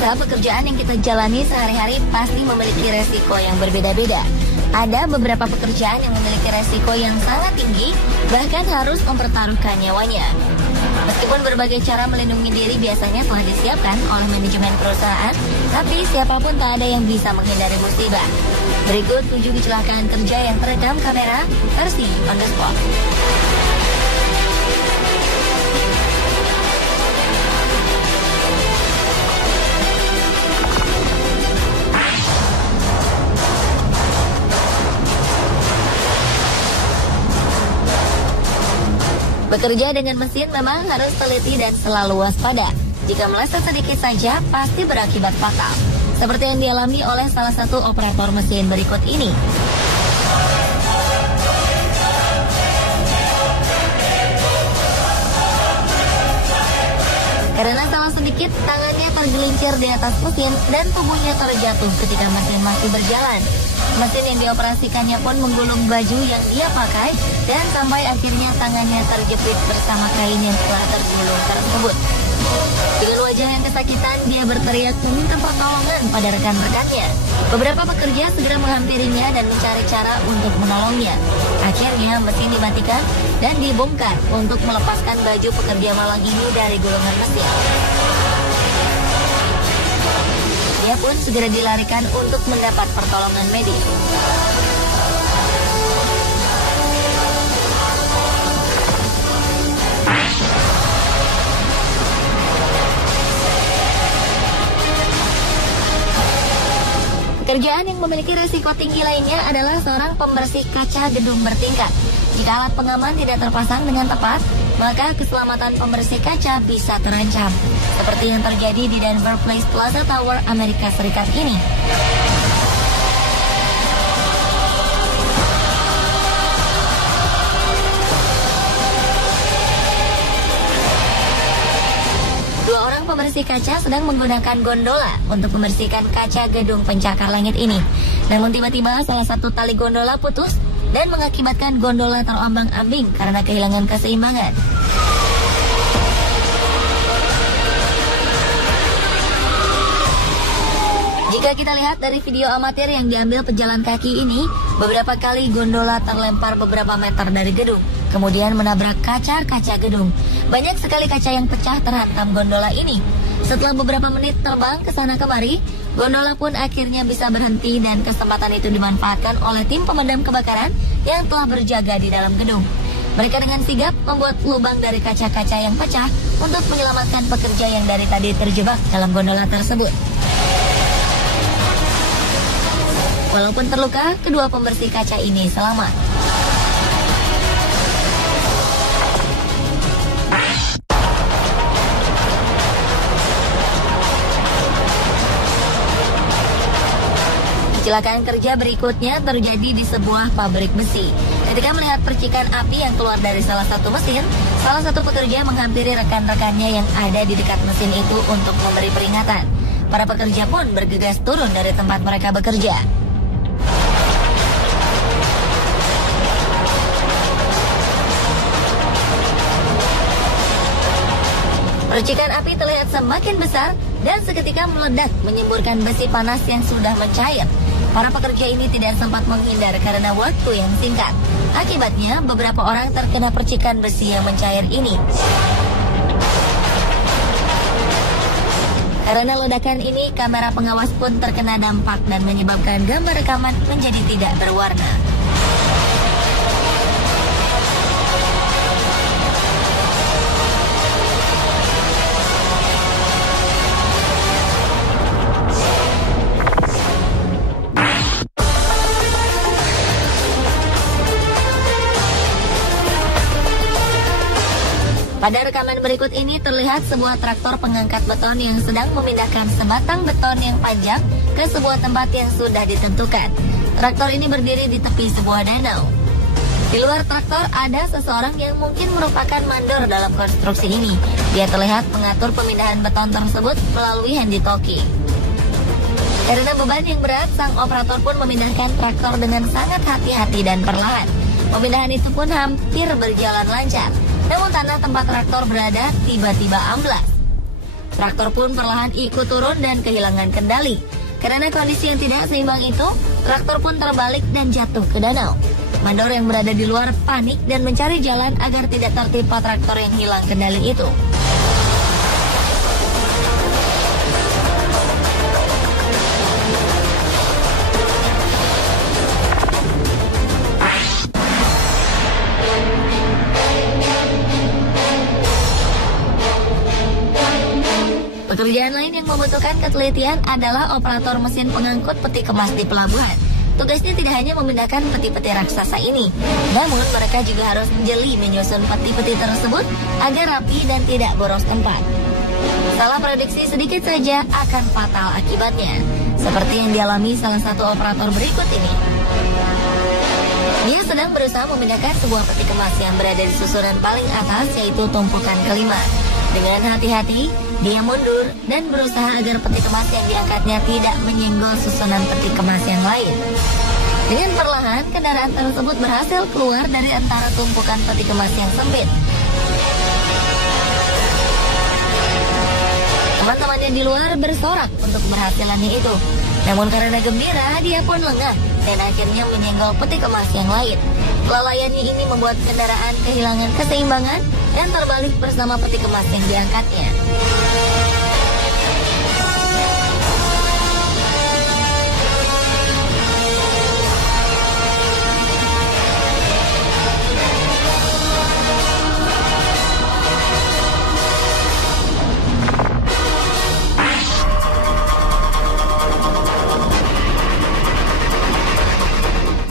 Pemirsa, pekerjaan yang kita jalani sehari-hari pasti memiliki resiko yang berbeda-beda. Ada beberapa pekerjaan yang memiliki resiko yang sangat tinggi, bahkan harus mempertaruhkan nyawanya. Meskipun berbagai cara melindungi diri biasanya telah disiapkan oleh manajemen perusahaan, tapi siapapun tak ada yang bisa menghindari musibah. Berikut 7 kecelakaan kerja yang terekam kamera versi on the spot. Bekerja dengan mesin memang harus teliti dan selalu waspada. Jika meleset sedikit saja, pasti berakibat fatal. Seperti yang dialami oleh salah satu operator mesin berikut ini. Karena salah sedikit, tangannya tergelincir di atas mesin dan tubuhnya terjatuh ketika mesin masih berjalan. Mesin yang dioperasikannya pun menggulung baju yang dia pakai dan sampai akhirnya tangannya terjepit bersama kain yang telah tergulung tersebut. Dengan wajah yang kesakitan, dia berteriak meminta pertolongan pada rekan-rekannya. Beberapa pekerja segera menghampirinya dan mencari cara untuk menolongnya. Akhirnya mesin dimatikan dan dibongkar untuk melepaskan baju pekerja malang ini dari gulungan mesin. Dia pun segera dilarikan untuk mendapat pertolongan medis. Pekerjaan yang memiliki resiko tinggi lainnya adalah seorang pembersih kaca gedung bertingkat. Jika alat pengaman tidak terpasang dengan tepat, maka keselamatan pembersih kaca bisa terancam. Seperti yang terjadi di Denver Place Plaza Tower, Amerika Serikat ini. Pembersih kaca sedang menggunakan gondola untuk membersihkan kaca gedung pencakar langit ini. Namun tiba-tiba salah satu tali gondola putus dan mengakibatkan gondola terombang-ambing karena kehilangan keseimbangan. Jika kita lihat dari video amatir yang diambil pejalan kaki ini, beberapa kali gondola terlempar beberapa meter dari gedung, kemudian menabrak kaca-kaca gedung. Banyak sekali kaca yang pecah terhantam gondola ini. Setelah beberapa menit terbang ke sana kemari, gondola pun akhirnya bisa berhenti dan kesempatan itu dimanfaatkan oleh tim pemadam kebakaran yang telah berjaga di dalam gedung. Mereka dengan sigap membuat lubang dari kaca-kaca yang pecah untuk menyelamatkan pekerja yang dari tadi terjebak dalam gondola tersebut. Walaupun terluka, kedua pembersih kaca ini selamat. Kecelakaan kerja berikutnya terjadi di sebuah pabrik besi. Ketika melihat percikan api yang keluar dari salah satu mesin, salah satu pekerja menghampiri rekan-rekannya yang ada di dekat mesin itu untuk memberi peringatan. Para pekerja pun bergegas turun dari tempat mereka bekerja. Percikan api terlihat semakin besar dan seketika meledak menyemburkan besi panas yang sudah mencair. Para pekerja ini tidak sempat menghindar karena waktu yang singkat. Akibatnya, beberapa orang terkena percikan besi yang mencair ini. Karena ledakan ini, kamera pengawas pun terkena dampak dan menyebabkan gambar rekaman menjadi tidak berwarna. Pada rekaman berikut ini terlihat sebuah traktor pengangkat beton yang sedang memindahkan sebatang beton yang panjang ke sebuah tempat yang sudah ditentukan. Traktor ini berdiri di tepi sebuah danau. Di luar traktor ada seseorang yang mungkin merupakan mandor dalam konstruksi ini. Dia terlihat mengatur pemindahan beton tersebut melalui handy-talkie. Karena beban yang berat, sang operator pun memindahkan traktor dengan sangat hati-hati dan perlahan. Pemindahan itu pun hampir berjalan lancar. Namun tanah tempat traktor berada tiba-tiba amblas. Traktor pun perlahan ikut turun dan kehilangan kendali. Karena kondisi yang tidak seimbang itu, traktor pun terbalik dan jatuh ke danau. Mandor yang berada di luar panik dan mencari jalan agar tidak tertimpa traktor yang hilang kendali itu. Pekerjaan lain yang membutuhkan ketelitian adalah operator mesin pengangkut peti kemas di pelabuhan. Tugasnya tidak hanya memindahkan peti-peti raksasa ini, namun mereka juga harus menjeli menyusun peti-peti tersebut agar rapi dan tidak boros tempat. Salah prediksi sedikit saja akan fatal akibatnya, seperti yang dialami salah satu operator berikut ini. Dia sedang berusaha memindahkan sebuah peti kemas yang berada di susunan paling atas, yaitu tumpukan kelima. Dengan hati-hati, dia mundur dan berusaha agar peti kemas yang diangkatnya tidak menyenggol susunan peti kemas yang lain. Dengan perlahan, kendaraan tersebut berhasil keluar dari antara tumpukan peti kemas yang sempit. Teman-temannya di luar bersorak untuk keberhasilannya itu. Namun karena gembira, dia pun lengah dan akhirnya menyenggol peti kemas yang lain. Kelalaiannya ini membuat kendaraan kehilangan keseimbangan dan terbalik bersama peti kemas yang diangkatnya.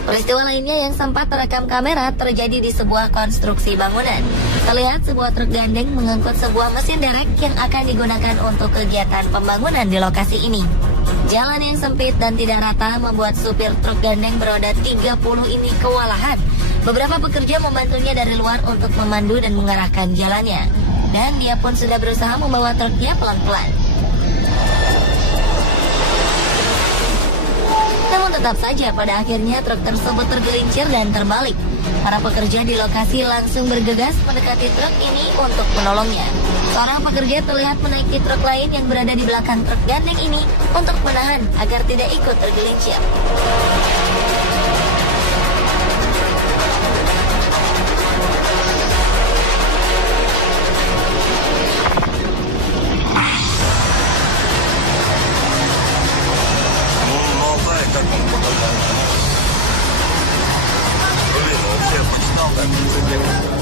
Peristiwa lainnya yang sempat terekam kamera terjadi di sebuah konstruksi bangunan. Terlihat sebuah truk gandeng mengangkut sebuah mesin derek yang akan digunakan untuk kegiatan pembangunan di lokasi ini. Jalan yang sempit dan tidak rata membuat supir truk gandeng beroda 30 ini kewalahan. Beberapa pekerja membantunya dari luar untuk memandu dan mengarahkan jalannya. Dan dia pun sudah berusaha membawa truknya pelan-pelan. Namun tetap saja pada akhirnya truk tersebut tergelincir dan terbalik. Para pekerja di lokasi langsung bergegas mendekati truk ini untuk menolongnya. Seorang pekerja terlihat menaiki truk lain yang berada di belakang truk gandeng ini untuk menahan agar tidak ikut tergelincir.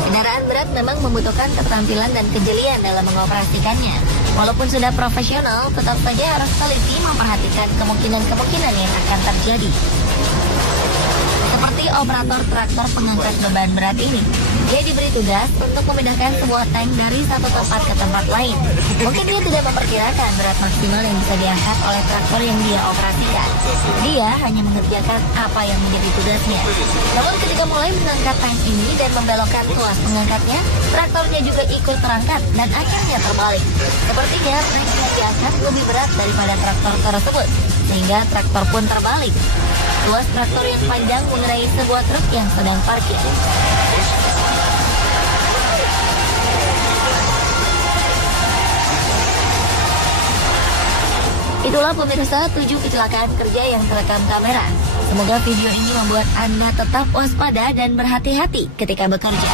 Kendaraan berat memang membutuhkan keterampilan dan kejelian dalam mengoperasikannya. Walaupun sudah profesional, tetap saja harus teliti memperhatikan kemungkinan-kemungkinan yang akan terjadi. Seperti operator traktor pengangkat beban berat ini. Dia diberi tugas untuk memindahkan sebuah tank dari satu tempat ke tempat lain. Mungkin dia tidak memperkirakan berat maksimal yang bisa diangkat oleh traktor yang dia operasikan. Dia hanya mengerjakan apa yang menjadi tugasnya. Namun ketika mulai mengangkat tank ini dan membelokkan tuas pengangkatnya, traktornya juga ikut terangkat dan akhirnya terbalik. Sepertinya tank yang diangkat lebih berat daripada traktor tersebut, sehingga traktor pun terbalik. Tuas traktor yang panjang mengenai sebuah truk yang sedang parkir. Itulah pemirsa 7 kecelakaan kerja yang terekam kamera. Semoga video ini membuat Anda tetap waspada dan berhati-hati ketika bekerja.